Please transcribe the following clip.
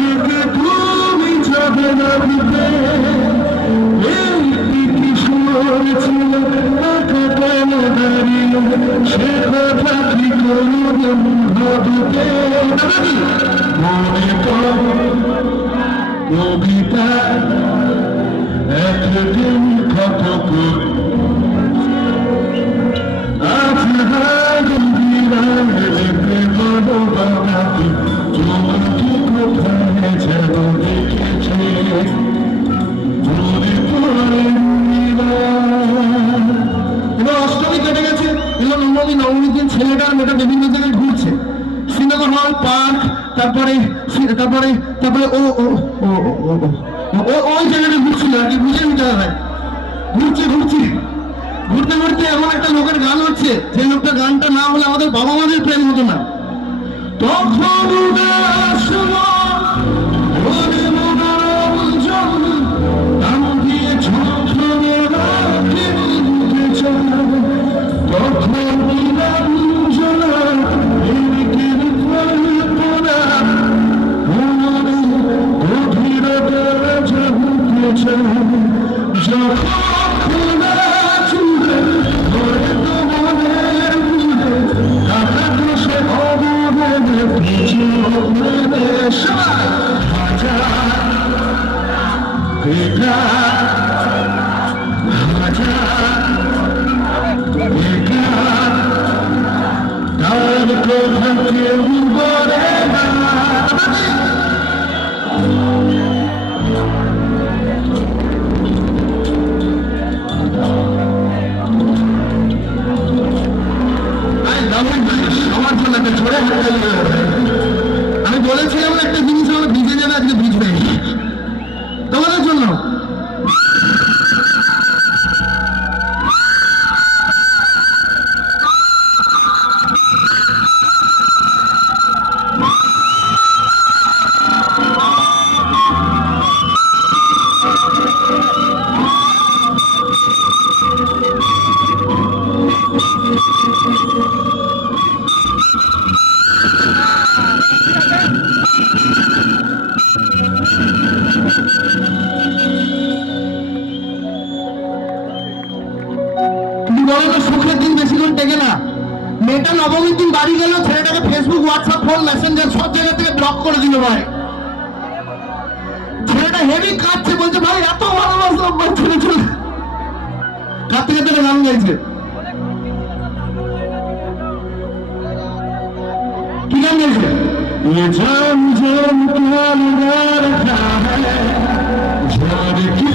থেকে তুমি যাবে না দিতে এই কিশোর ছিল একা কেন দাঁড়িয়ে সে কথা কি কোনোদিন ভাবিতে মনে করো কবিতা একদিন কত করে আজ তোমাকে কোথায় যাব দেখেছে অষ্টমী কেটে গেছে, নবমীর দিন ছেলেটা মেয়েটা বিভিন্ন জায়গায় ঘুরছে, শ্রীনগর হল পার্ক, তারপরে তারপরে তারপরে ও ও ও ওই জায়গাটা ঘুরছিল আর কি, বুঝে নিতে হবে। ঘুরছে ঘুরছে ঘুরতে ঘুরতে এমন একটা লোকের গান হচ্ছে, যে লোকটা গানটা না হলে আমাদের বাবা মাদের প্রেম হতো না। তখন আমি বলেছিলাম একটা জিনিস আমার ভিজে যাবে, আজকে ভিজবে তোমাদের জন্য। সুখের দিন বেশিক্ষণ টেকে না। মেয়েটা নবমীর দিন বাড়ি গেল, ছেলেটাকে ফেসবুক, হোয়াটসঅ্যাপ, ফোন, মেসেঞ্জার সব জায়গা থেকে ব্লক করে দিল। ভাই ছেলেটা হেভি কাঁদছে, বলছে ভাই এত ভালোবাসলাম, ভাই ছেলে চলে কাঁদতে কাঁদতে গান গাইছে। কি গান গাইছে?